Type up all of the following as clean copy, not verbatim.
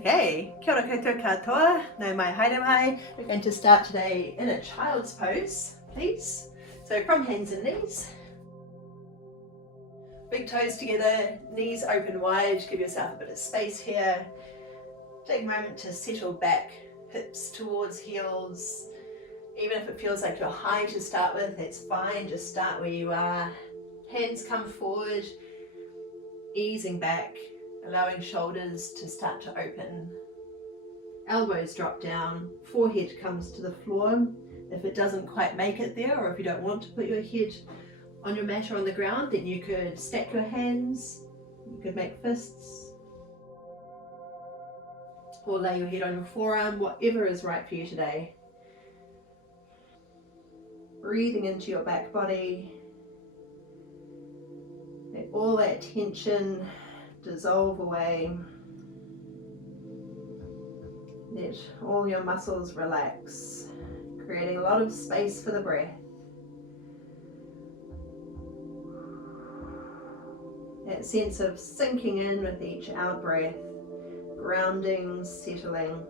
Okay, kia ora koutou katoa, nau mai haere mai. We're going to start today in a child's pose, please. So from hands and knees. Big toes together, knees open wide, give yourself a bit of space here. Take a moment to settle back, hips towards heels. Even if it feels like you're high to start with, that's fine, just start where you are. Hands come forward, easing back, allowing shoulders to start to open. Elbows drop down, forehead comes to the floor. If it doesn't quite make it there, or if you don't want to put your head on your mat or on the ground, then you could stack your hands, you could make fists, or lay your head on your forearm, whatever is right for you today. Breathing into your back body. Let all that tension dissolve away. Let all your muscles relax, creating a lot of space for the breath. That sense of sinking in with each out breath, grounding, settling.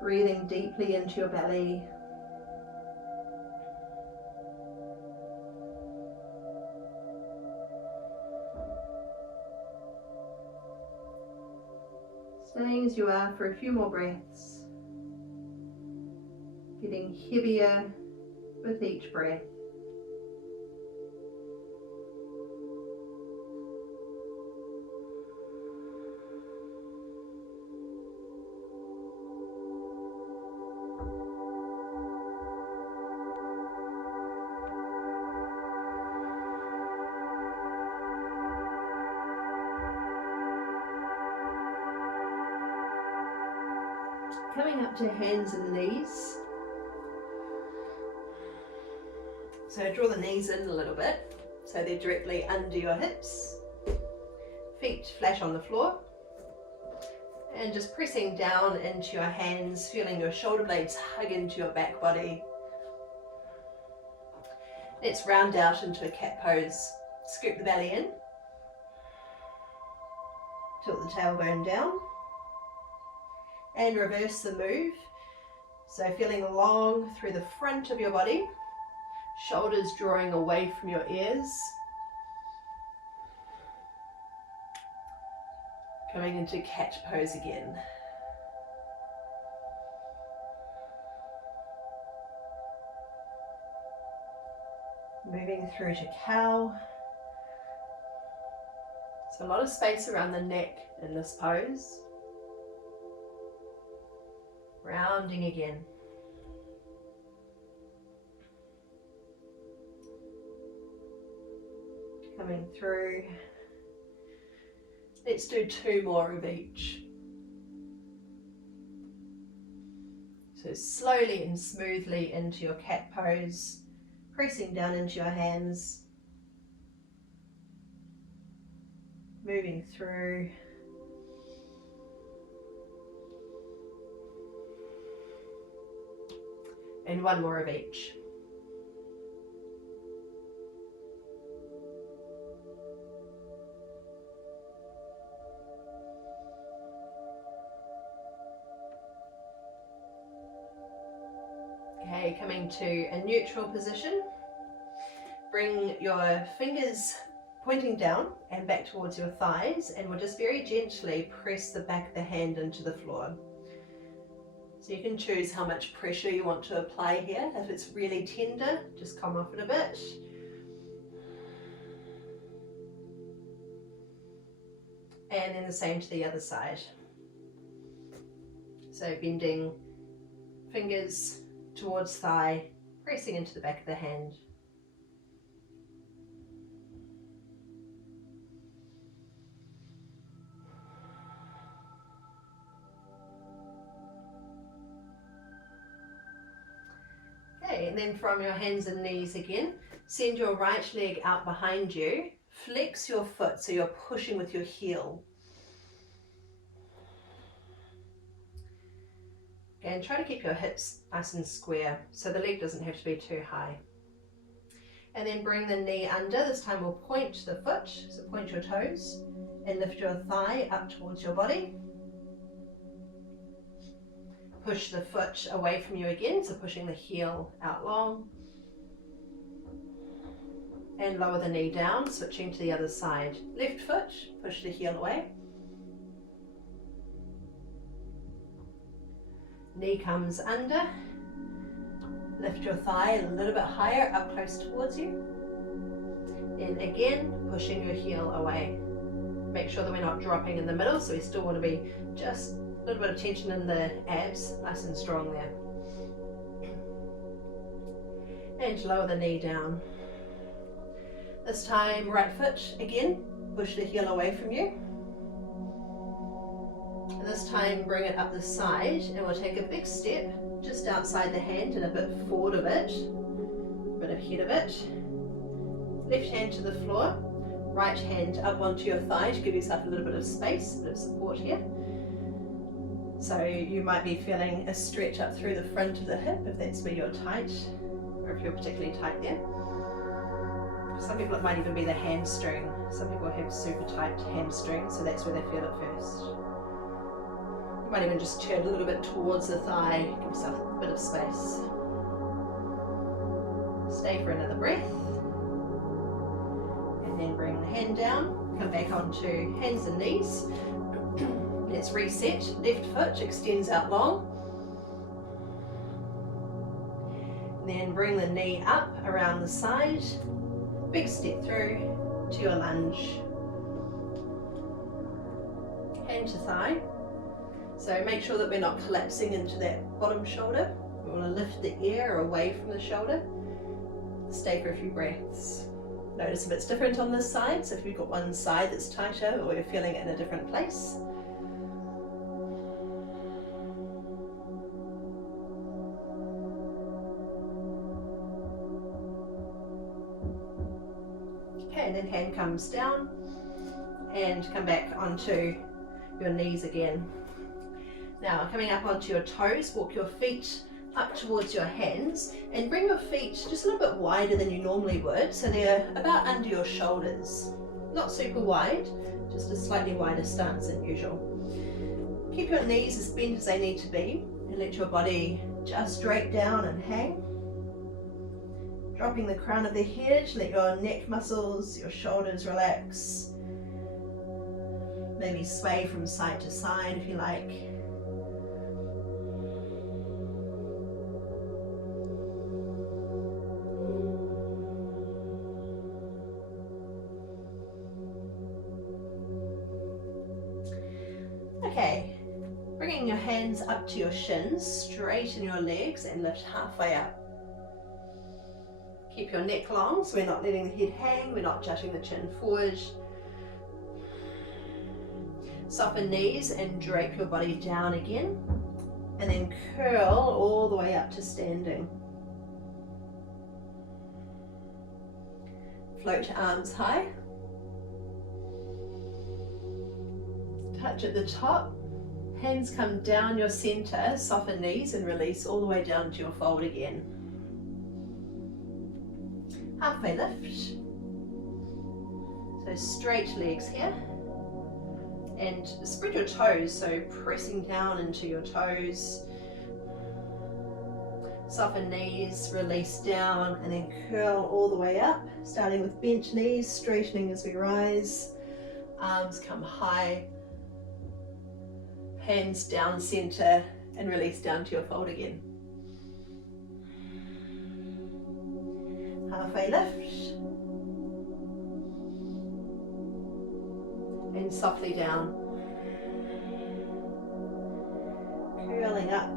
Breathing deeply into your belly. Staying as you are for a few more breaths. Getting heavier with each breath. Coming up to hands and knees. So draw the knees in a little bit, so they're directly under your hips. Feet flat on the floor. And just pressing down into your hands, feeling your shoulder blades hug into your back body. Let's round out into a cat pose. Scoop the belly in. Tilt the tailbone down. And reverse the move. So feeling long through the front of your body. Shoulders drawing away from your ears. Coming into cat pose again. Moving through to cow. So a lot of space around the neck in this pose. Rounding again. Coming through. Let's do 2 more of each. So slowly and smoothly into your cat pose, pressing down into your hands, moving through. And 1 more of each. Okay, coming to a neutral position. Bring your fingers pointing down and back towards your thighs, and we'll just very gently press the back of the hand into the floor. So you can choose how much pressure you want to apply here. If it's really tender, just come off it a bit. And then the same to the other side. So bending fingers towards thigh, pressing into the back of the hand. Okay, and then from your hands and knees again, send your right leg out behind you, flex your foot so you're pushing with your heel. Again, try to keep your hips nice and square so the leg doesn't have to be too high. And then bring the knee under. This time we'll point the foot, so point your toes and lift your thigh up towards your body. Push the foot away from you again, so pushing the heel out long. And lower the knee down, switching to the other side. Left foot, push the heel away. Knee comes under. Lift your thigh a little bit higher, up close towards you. Then again, pushing your heel away. Make sure that we're not dropping in the middle, so we still want to be just a little bit of tension in the abs, nice and strong there. And lower the knee down. This time, right foot, again, push the heel away from you. And this time, bring it up the side, and we'll take a big step just outside the hand and a bit forward of it, a bit ahead of it. Left hand to the floor, right hand up onto your thigh to give yourself a little bit of space, a bit of support here. So you might be feeling a stretch up through the front of the hip if that's where you're tight, or if you're particularly tight there. For some people it might even be the hamstring. Some people have super tight hamstrings, so that's where they feel it first. You might even just turn a little bit towards the thigh, give yourself a bit of space. Stay for another breath. And then bring the hand down, come back onto hands and knees. Let's reset. Left foot extends out long. And then bring the knee up around the side. Big step through to your lunge. Hand to thigh. So make sure that we're not collapsing into that bottom shoulder. We want to lift the air away from the shoulder. Stay for a few breaths. Notice if it's different on this side, so if you've got one side that's tighter or you're feeling it in a different place. Okay, and then hand comes down and come back onto your knees again. Now, coming up onto your toes, walk your feet up towards your hands and bring your feet just a little bit wider than you normally would, so they're about under your shoulders. Not super wide, just a slightly wider stance than usual. Keep your knees as bent as they need to be and let your body just drape down and hang. Dropping the crown of the head, let your neck muscles, your shoulders relax. Maybe sway from side to side if you like. Okay, bringing your hands up to your shins, straighten your legs and lift halfway up. Keep your neck long, so we're not letting the head hang, we're not jutting the chin forward. Soften knees and drape your body down again, and then curl all the way up to standing. Float arms high. Touch at the top, hands come down your center, soften knees and release all the way down to your fold again. Halfway lift. So straight legs here. And spread your toes, so pressing down into your toes. Soften knees, release down, and then curl all the way up, starting with bent knees, straightening as we rise. Arms come high. Hands down center and release down to your fold again. Halfway lift. And softly down. Curling up.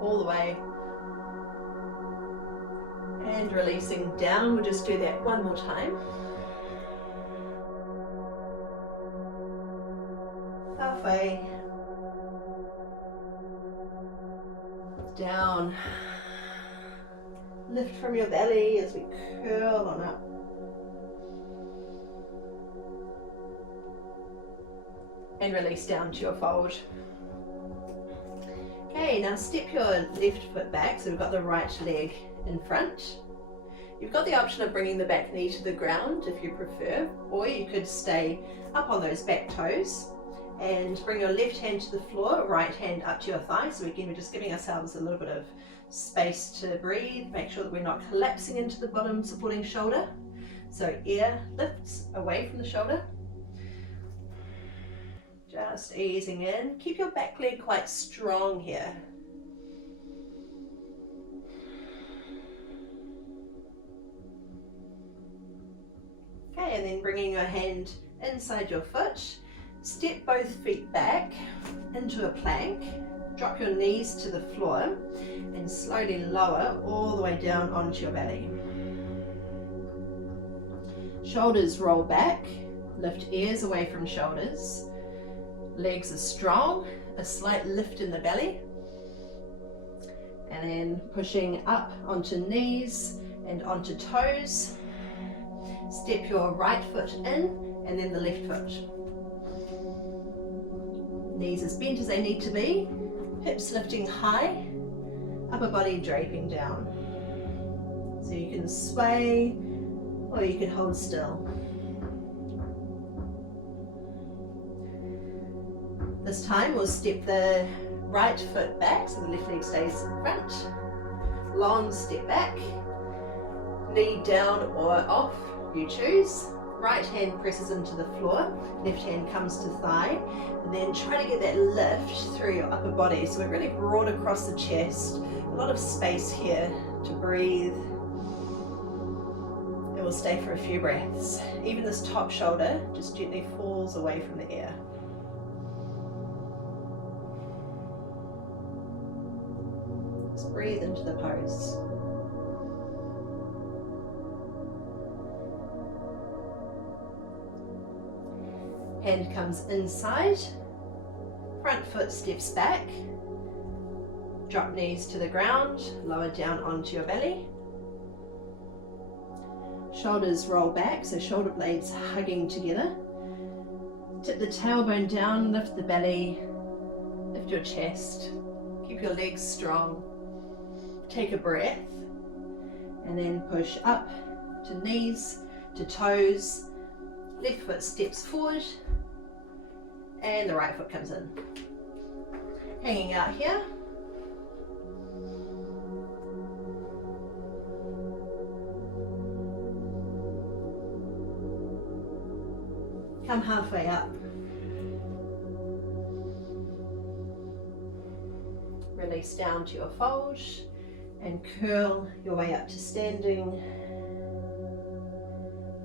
All the way. And releasing down. We'll just do that one more time. Halfway. Down. Lift from your belly as we curl on up. and release down to your fold. Okay, now step your left foot back, so we've got the right leg in front. You've got the option of bringing the back knee to the ground if you prefer, or you could stay up on those back toes and bring your left hand to the floor, right hand up to your thigh. So again, we're just giving ourselves a little bit of space to breathe, make sure that we're not collapsing into the bottom supporting shoulder. So ear lifts away from the shoulder. Just easing in. Keep your back leg quite strong here. Okay, and then bringing your hand inside your foot, step both feet back into a plank, drop your knees to the floor and slowly lower all the way down onto your belly. Shoulders roll back, lift ears away from shoulders, legs are strong, a slight lift in the belly, and then pushing up onto knees and onto toes. Step your right foot in and then the left foot. Knees as bent as they need to be, hips lifting high, upper body draping down. So you can sway or you can hold still. This time we'll step the right foot back so the left leg stays in front. Long step back, knee down or off, you choose. Right hand presses into the floor, left hand comes to thigh, and then try to get that lift through your upper body. So we're really broad across the chest, a lot of space here to breathe. And we'll stay for a few breaths. Even this top shoulder just gently falls away from the ear. Just breathe into the pose. Hand comes inside, front foot steps back, drop knees to the ground, lower down onto your belly. Shoulders roll back, so shoulder blades hugging together. Tip the tailbone down, lift the belly, lift your chest, keep your legs strong. Take a breath, and then push up to knees, to toes. Left foot steps forward and the right foot comes in. Hanging out here. Come halfway up. Release down to your fold and curl your way up to standing.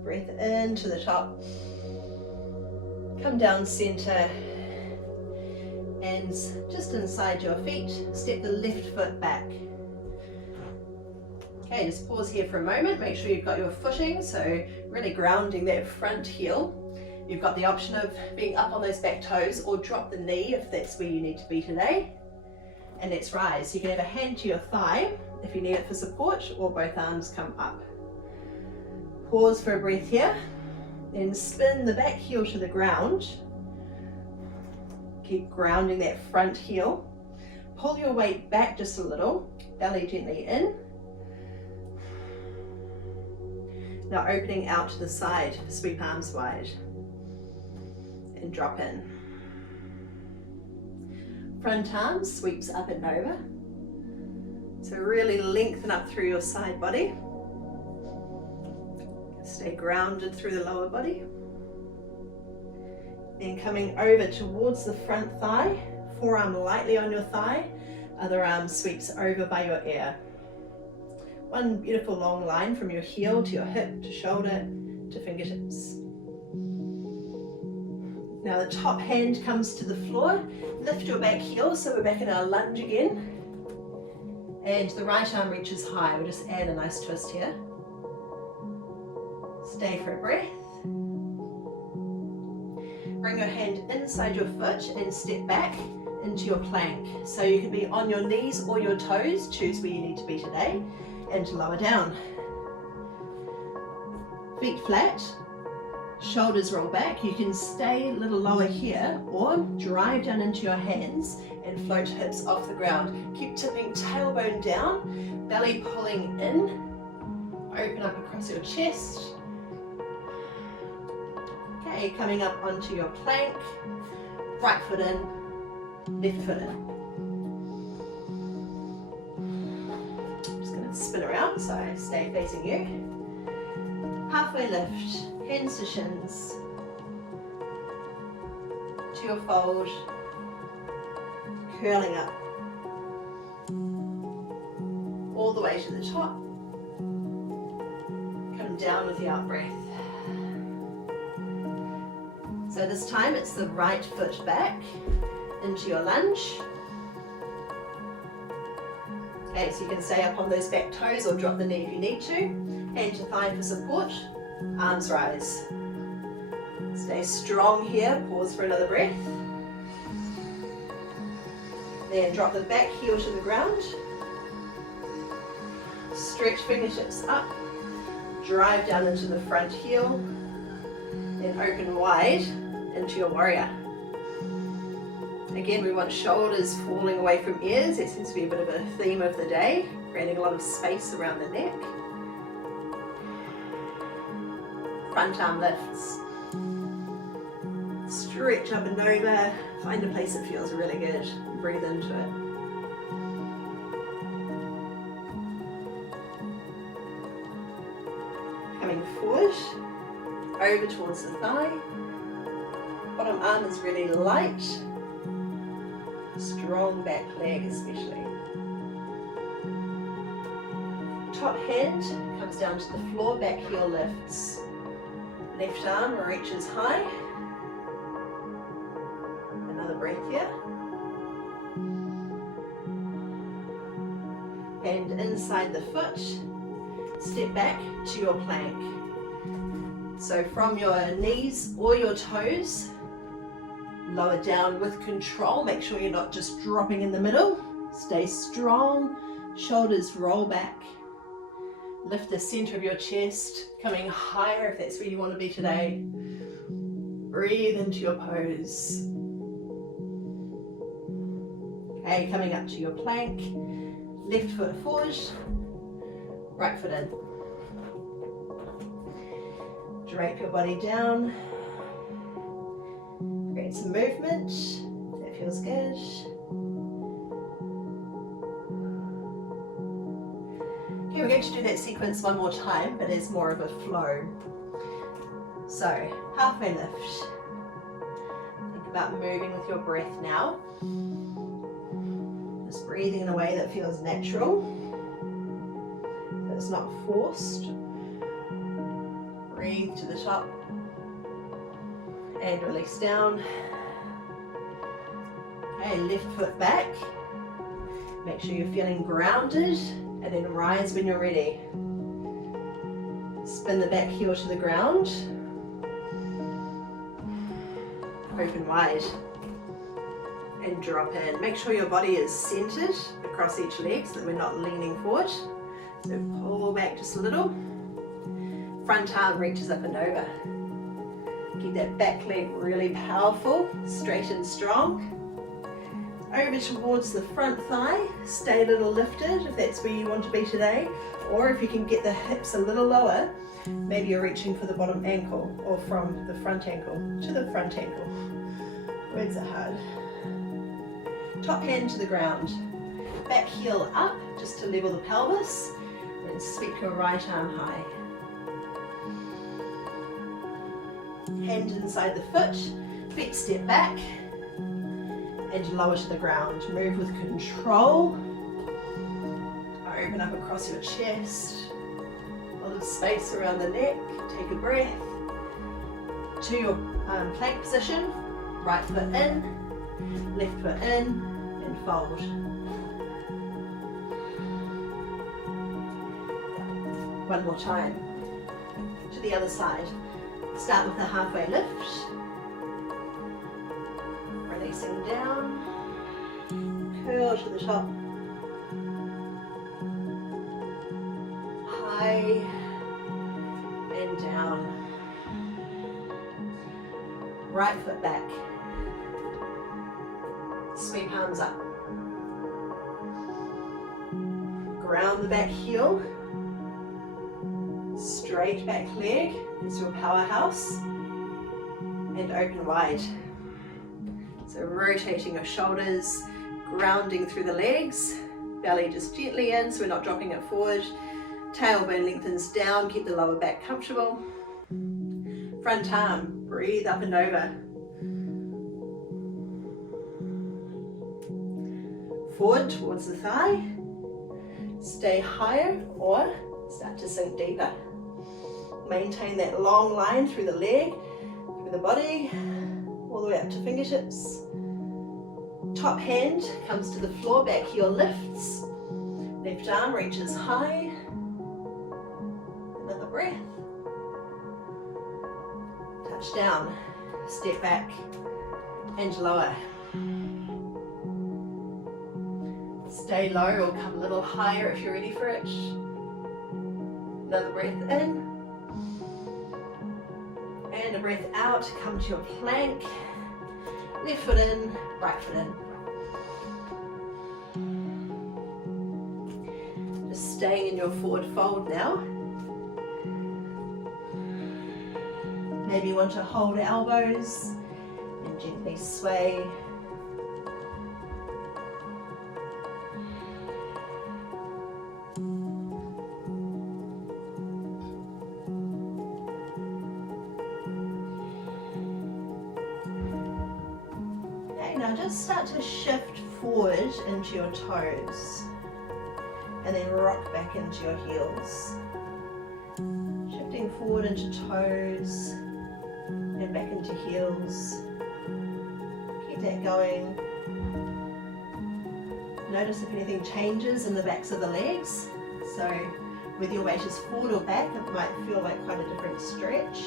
Breath into the top, come down center, and just inside your feet, step the left foot back. Okay, just pause here for a moment, make sure you've got your footing, so really grounding that front heel. You've got the option of being up on those back toes or drop the knee if that's where you need to be today. And let's rise. You can have a hand to your thigh if you need it for support, or both arms come up. Pause for a breath here, then spin the back heel to the ground. Keep grounding that front heel. Pull your weight back just a little, belly gently in. Now opening out to the side, sweep arms wide. And drop in. Front arm sweeps up and over. So really lengthen up through your side body. Stay grounded through the lower body. Then coming over towards the front thigh, forearm lightly on your thigh, other arm sweeps over by your ear. One beautiful long line from your heel to your hip to shoulder to fingertips. Now the top hand comes to the floor, lift your back heel, so we're back in our lunge again. And the right arm reaches high, we'll just add a nice twist here. Stay for a breath. Bring your hand inside your foot and step back into your plank. So you can be on your knees or your toes, choose where you need to be today, and lower down. Feet flat, Shoulders roll back. You can stay a little lower here or drive down into your hands and float hips off the ground. Keep tipping tailbone down, belly pulling in. Open up across your chest. Okay, coming up onto your plank. Right foot in, left foot in. Just going to spin around so I stay facing you. Halfway lift, hands to shins. To your fold. Curling up. All the way to the top. Come down with the out breath. So this time it's the right foot back into your lunge. Okay, so you can stay up on those back toes or drop the knee if you need to. Hand to thigh for support. Arms rise. Stay strong here. Pause for another breath. Then drop the back heel to the ground. Stretch fingertips up. Drive down into the front heel. Then open wide into your warrior. Again, we want shoulders falling away from ears. It seems to be a bit of a theme of the day, creating a lot of space around the neck. Front arm lifts. Stretch up and over. Find a place that feels really good. Breathe into it. Coming forward, over towards the thigh. Bottom arm is really light. Strong back leg especially. Top hand comes down to the floor, back heel lifts. Left arm reaches high. Another breath here. Hand inside the foot. Step back to your plank. So from your knees or your toes, lower down with control. Make sure you're not just dropping in the middle. Stay strong. Shoulders roll back. Lift the center of your chest, coming higher if that's where you want to be today. Breathe into your pose. Okay, coming up to your plank. Left foot forward, right foot in. Drape your body down. Create some movement. That feels good. Okay, we're going to do that sequence one more time, but as more of a flow. So, halfway lift. Think about moving with your breath now. Just breathing in a way that feels natural. So it's not forced. Breathe to the top. And release down. Okay, left foot back. Make sure you're feeling grounded. And then rise when you're ready. Spin the back heel to the ground. Open wide. And drop in. Make sure your body is centered across each leg so that we're not leaning forward. So pull back just a little. Front arm reaches up and over. Keep that back leg really powerful, straight and strong. Over towards the front thigh, stay a little lifted if that's where you want to be today, or if you can get the hips a little lower, maybe you're reaching for the bottom ankle or from the front ankle to the front ankle. Words are hard. Top hand to the ground, back heel up just to level the pelvis, and sweep your right arm high. Hand inside the foot, feet step back, and lower to the ground. Move with control. Open up across your chest. A lot of space around the neck. Take a breath. To your plank position. Right foot in, left foot in, and fold. One more time. To the other side. Start with a halfway lift. Releasing down. Curl to the top. High and down. right foot back. Sweep palms up. Ground the back heel. Straight back leg is your powerhouse. And open wide. So rotating your shoulders, grounding through the legs. Belly just gently in so we're not dropping it forward. Tailbone lengthens down, keep the lower back comfortable. Front arm, breathe up and over. Forward towards the thigh. Stay higher or start to sink deeper. Maintain that long line through the leg, through the body, all the way up to fingertips. Top hand comes to the floor, back heel lifts. Left arm reaches high. Another breath. Touch down, step back and lower. Stay low or come a little higher if you're ready for it. Another breath in. And a breath out, come to your plank. Left foot in, right foot in. Just staying in your forward fold now. Maybe you want to hold elbows and gently sway. Now just start to shift forward into your toes and then rock back into your heels. Shifting forward into toes and back into heels. Keep that going. Notice if anything changes in the backs of the legs. So whether your weight is forward or back, it might feel like quite a different stretch.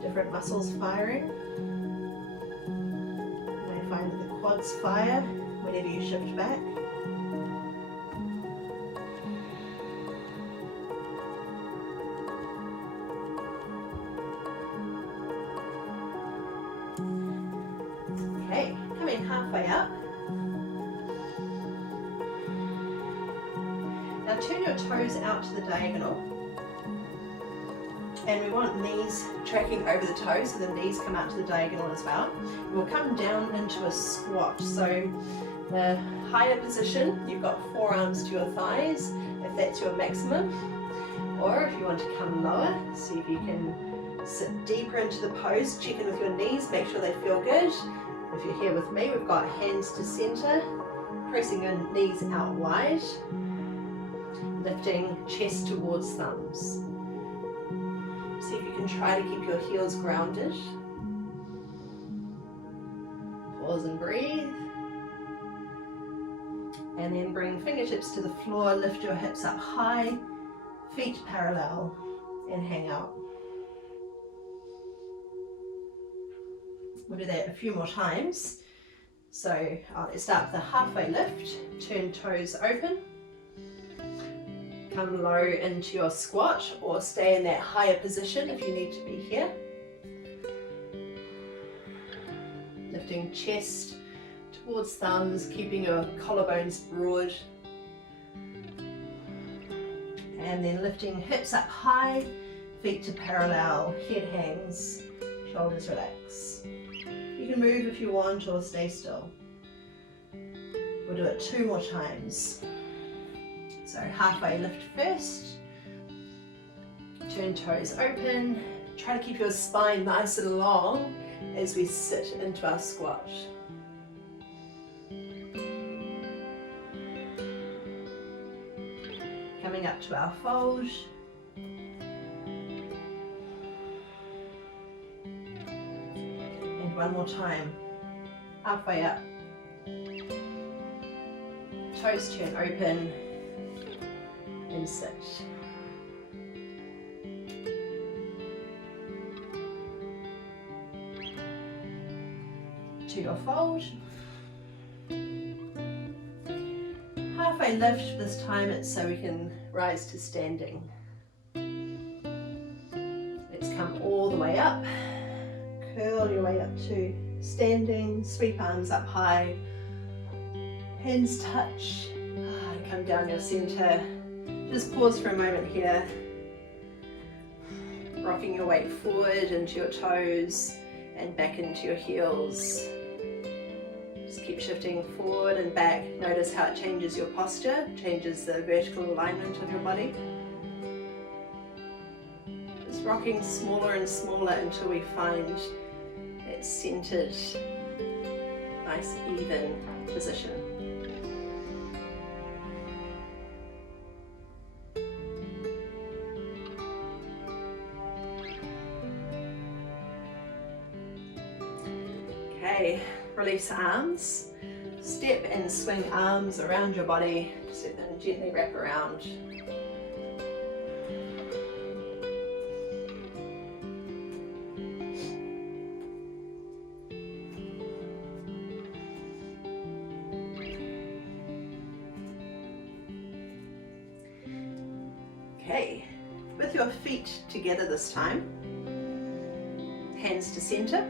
Different muscles firing. Find that the quads fire whenever you shift back. Okay, coming halfway up. Now turn your toes out to the diagonal. And we want knees tracking over the toes, so the knees come out to the diagonal as well. We'll come down into a squat. So the higher position, you've got forearms to your thighs, if that's your maximum. Or if you want to come lower, see if you can sit deeper into the pose, check in with your knees, make sure they feel good. If you're here with me, we've got hands to center, pressing your knees out wide, lifting chest towards thumbs. See if you can try to keep your heels grounded. Pause and breathe. And then bring fingertips to the floor, lift your hips up high, feet parallel, and hang out. We'll do that a few more times. So let's start with the halfway lift, turn toes open. Come low into your squat or stay in that higher position if you need to be here. Lifting chest towards thumbs, keeping your collarbones broad. And then lifting hips up high, feet to parallel, head hangs, shoulders relax. You can move if you want or stay still. We'll do it 2 more times. So halfway lift first, turn toes open, try to keep your spine nice and long as we sit into our squat. Coming up to our fold. And one more time, halfway up. Toes turn open. And sit. To your fold. Halfway lift, this time it's so we can rise to standing. Let's come all the way up. curl your way up to standing, sweep arms up high, hands touch, come down your center. Just pause for a moment here, rocking your weight forward into your toes and back into your heels. Just keep shifting forward and back. Notice how it changes your posture, changes the vertical alignment of your body. Just rocking smaller and smaller until we find that centered, nice even position. Okay, release arms. Step and swing arms around your body. Just let them gently wrap around. Okay, with your feet together this time, hands to center.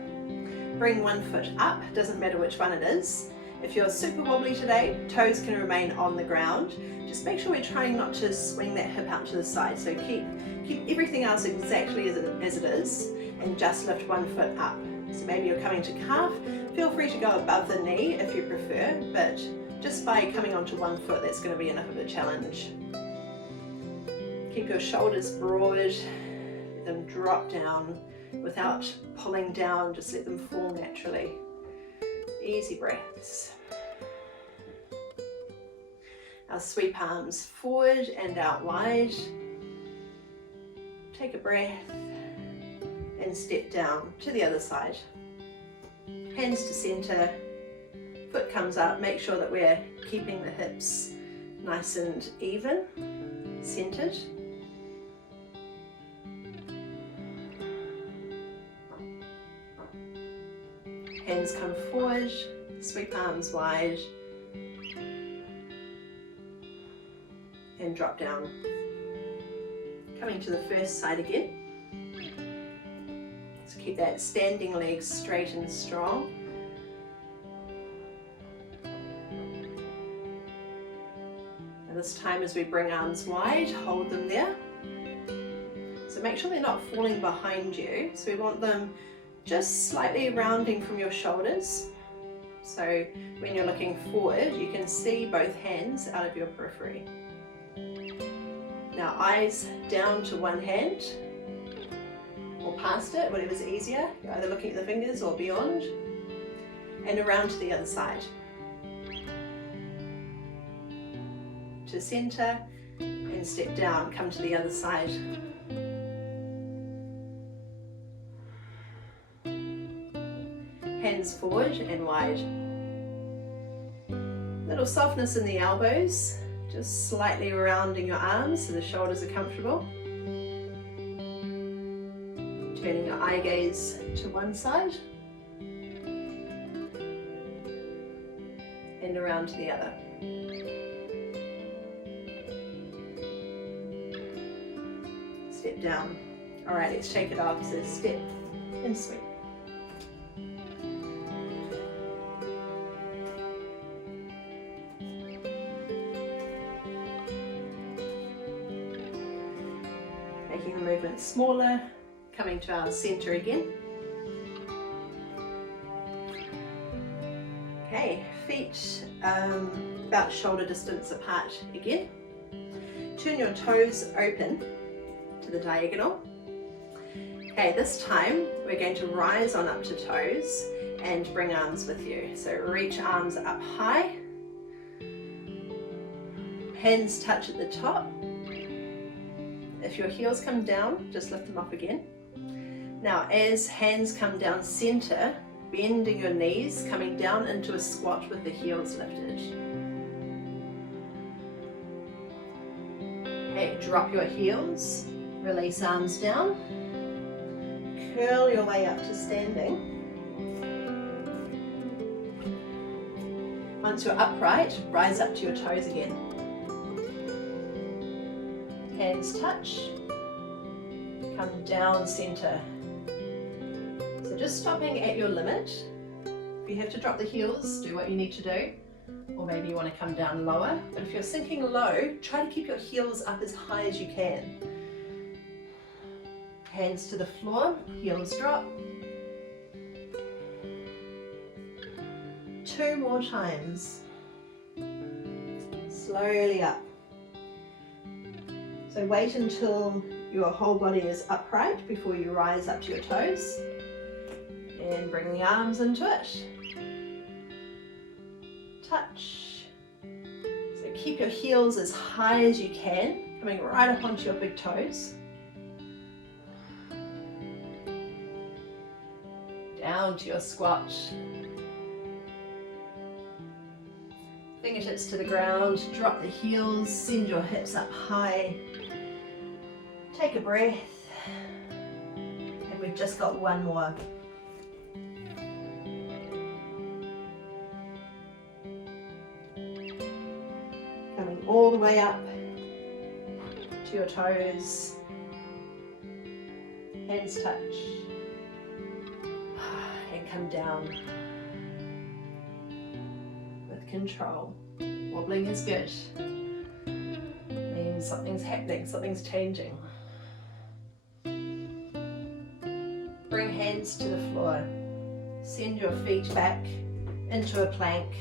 Bring one foot up, doesn't matter which one it is. If you're super wobbly today, toes can remain on the ground. Just make sure we're trying not to swing that hip out to the side. So keep everything else exactly as it is, and just lift one foot up. So maybe you're coming to calf. Feel free to go above the knee if you prefer, but just by coming onto one foot, that's going to be enough of a challenge. Keep your shoulders broad, let them drop down without pulling down, just let them fall naturally. Easy breaths. Now sweep arms forward and out wide. Take a breath and step down to the other side. Hands to center, foot comes up. Make sure that we're keeping the hips nice and even, centered. Hands come forward, sweep arms wide, and drop down. Coming to the first side again. So keep that standing legs straight and strong. And this time as we bring arms wide, hold them there. So make sure they're not falling behind you. So we want them just slightly rounding from your shoulders. So when you're looking forward, you can see both hands out of your periphery. Now eyes down to one hand or past it, whatever's easier. You're either looking at the fingers or beyond, and around to the other side. To center and step down, come to the other side. Hands forward and wide. Little softness in the elbows, just slightly rounding your arms so the shoulders are comfortable. Turning your eye gaze to one side and around to the other. Step down. All right, let's shake it off. So step and sweep. Making the movement smaller, coming to our center again. Okay, feet about shoulder distance apart again. Turn your toes open to the diagonal. Okay, this time we're going to rise on up to toes and bring arms with you. So reach arms up high. Hands touch at the top. If your heels come down, just lift them up again. Now as hands come down center, bending your knees, coming down into a squat with the heels lifted. Okay, drop your heels, release arms down, curl your way up to standing. Once you're upright, rise up to your toes again. Hands touch, come down center. So just stopping at your limit. If you have to drop the heels, do what you need to do. Or maybe you want to come down lower. But if you're sinking low, try to keep your heels up as high as you can. Hands to the floor, heels drop. 2 more times. Slowly up. So wait until your whole body is upright before you rise up to your toes. And bring the arms into it. Touch. So keep your heels as high as you can, coming right up onto your big toes. Down to your squat. Fingertips to the ground, drop the heels, send your hips up high. Take a breath. And we've just got one more. Coming all the way up to your toes. Hands touch. And come down with control. Wobbling is good. Means something's happening, something's changing. Bring hands to the floor. Send your feet back into a plank.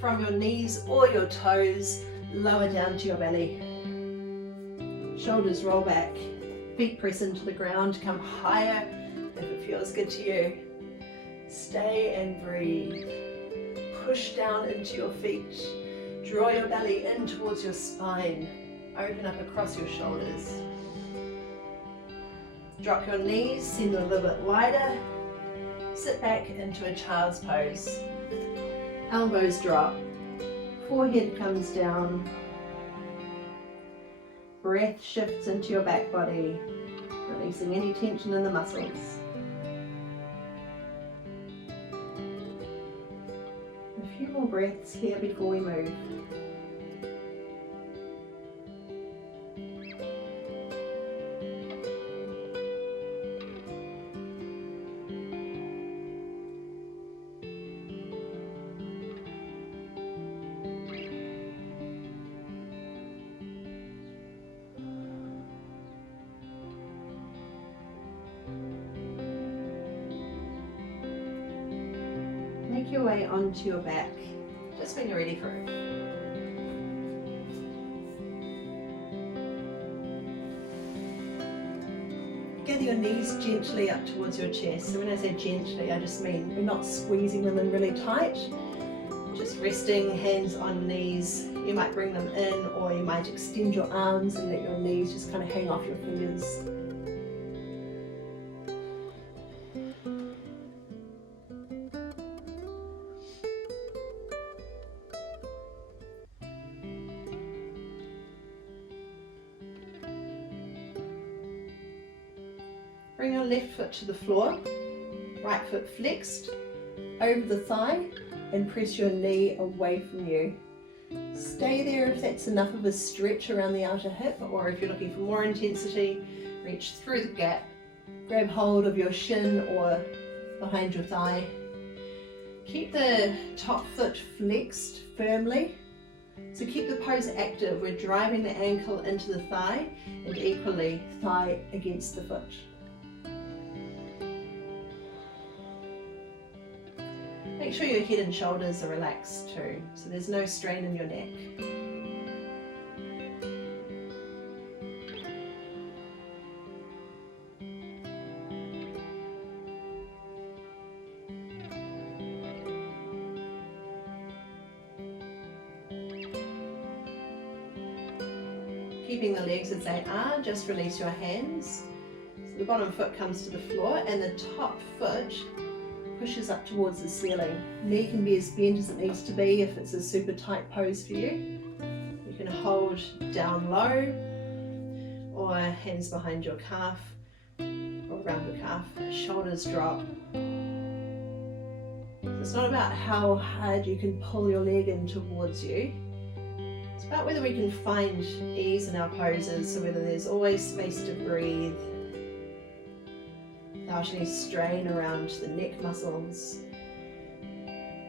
From your knees or your toes, lower down to your belly. Shoulders roll back. Feet press into the ground, come higher if it feels good to you. Stay and breathe. Push down into your feet. Draw your belly in towards your spine. Open up across your shoulders. Drop your knees, send them a little bit wider. Sit back into a child's pose. Elbows drop. Forehead comes down. Breath shifts into your back body, releasing any tension in the muscles. A few more breaths here before we move. Make your way onto your back, just when you're ready for it. Gather your knees gently up towards your chest. So when I say gently, I just mean we're not squeezing them in really tight. Just resting, hands on knees. You might bring them in, or you might extend your arms and let your knees just kind of hang off your fingers. Bring your left foot to the floor, right foot flexed, over the thigh, and press your knee away from you. Stay there if that's enough of a stretch around the outer hip, or if you're looking for more intensity, reach through the gap, grab hold of your shin or behind your thigh. Keep the top foot flexed firmly, so keep the pose active. We're driving the ankle into the thigh and equally thigh against the foot. Make sure your head and shoulders are relaxed too, so there's no strain in your neck. Keeping the legs as they are, just release your hands. So the bottom foot comes to the floor and the top foot pushes up towards the ceiling. Knee can be as bent as it needs to be if it's a super tight pose for you. You can hold down low or hands behind your calf or around your calf. Shoulders drop. It's not about how hard you can pull your leg in towards you. It's about whether we can find ease in our poses, so whether there's always space to breathe. without any strain around the neck muscles.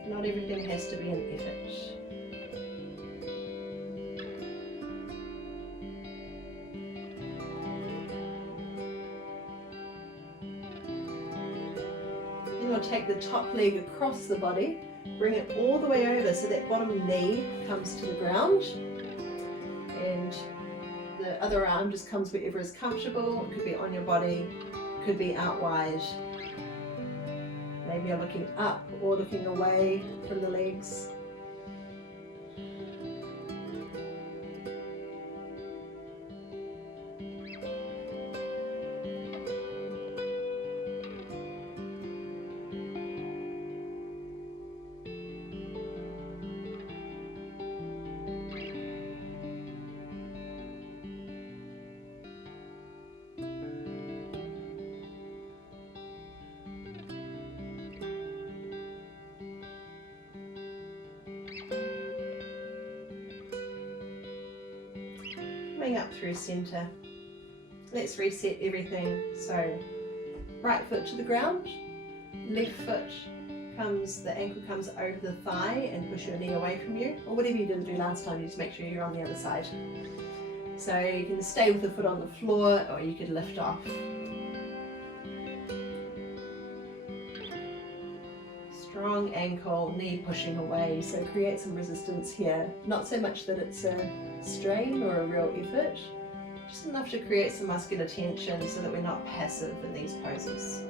Not everything has to be an effort. Then we'll take the top leg across the body, bring it all the way over so that bottom knee comes to the ground, and the other arm just comes wherever is comfortable. It could be on your body, could be out wide. Maybe you're looking up or looking away from the legs. Up through center. Let's reset everything. So right foot to the ground, left foot comes, the ankle comes over the thigh and push your knee away from you, or whatever you didn't do last time, you just make sure you're on the other side. So you can stay with the foot on the floor, or you could lift off. Strong ankle, knee pushing away, so create some resistance here. Not so much that it's a strain or a real effort, just enough to create some muscular tension so that we're not passive in these poses.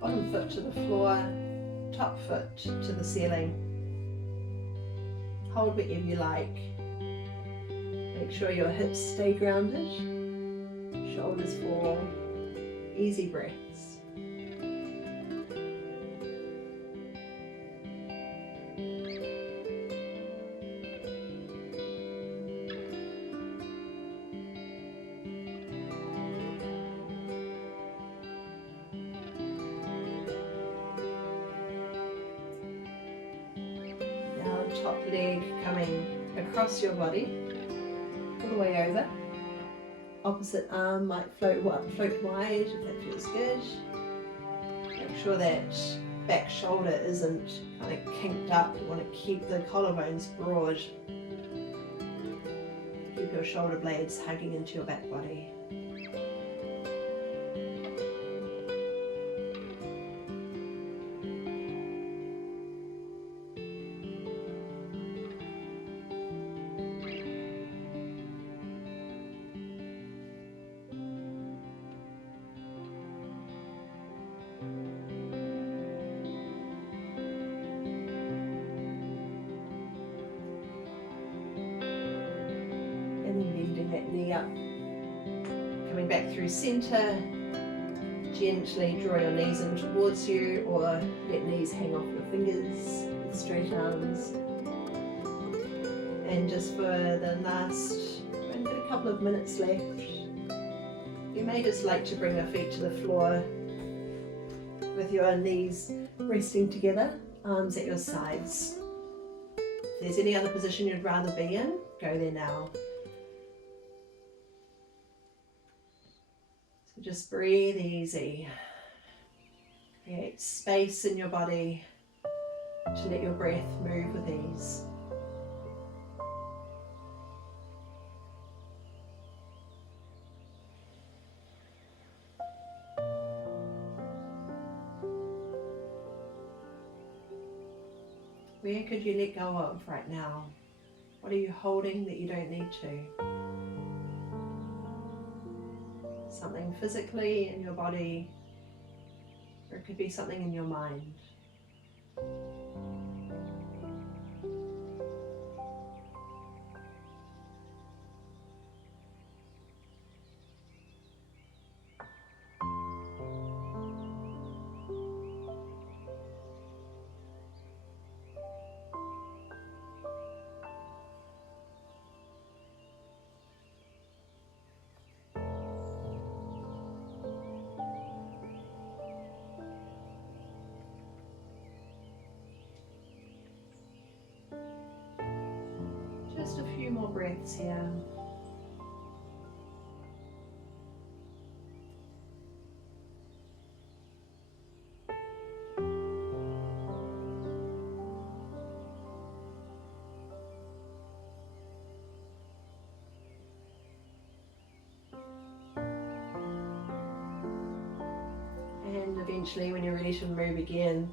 Bottom foot to the floor, top foot to the ceiling. Hold wherever you like. Make sure your hips stay grounded, shoulders fall, easy breaths. Top leg coming across your body, all the way over. Opposite arm might float wide if that feels good. Make sure that back shoulder isn't kind of kinked up. You want to keep the collarbones broad. Keep your shoulder blades hugging into your back body. That knee up, coming back through center. Gently draw your knees in towards you, or let knees hang off your fingers with straight arms. And just for the last, we've got a couple of minutes left, you may just like to bring your feet to the floor with your knees resting together, arms at your sides. If there's any other position you'd rather be in, go there now. Just breathe easy. Create space in your body to let your breath move with ease. Where could you let go of right now? What are you holding that you don't need to? Something physically in your body, or it could be something in your mind. a few more breaths here. And eventually, when you're ready to move again,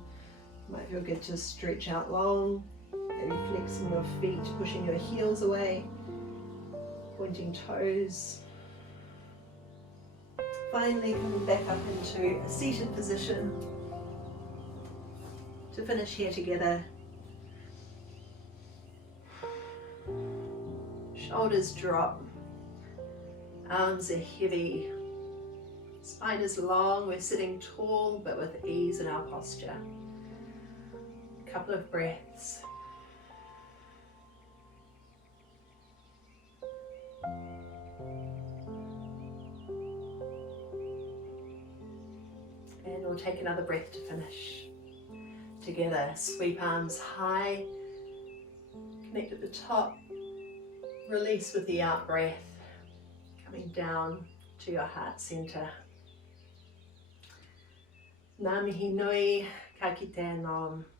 it might feel good to stretch out long, maybe flexing your feet, pushing your heels away, pointing toes. Finally, coming back up into a seated position to finish here together. Shoulders drop, arms are heavy, spine is long, we're sitting tall but with ease in our posture. A couple of breaths. And we'll take another breath to finish. Together, sweep arms high, connect at the top, release with the out breath, coming down to your heart center. Ngā mihi nui, ka kite anō.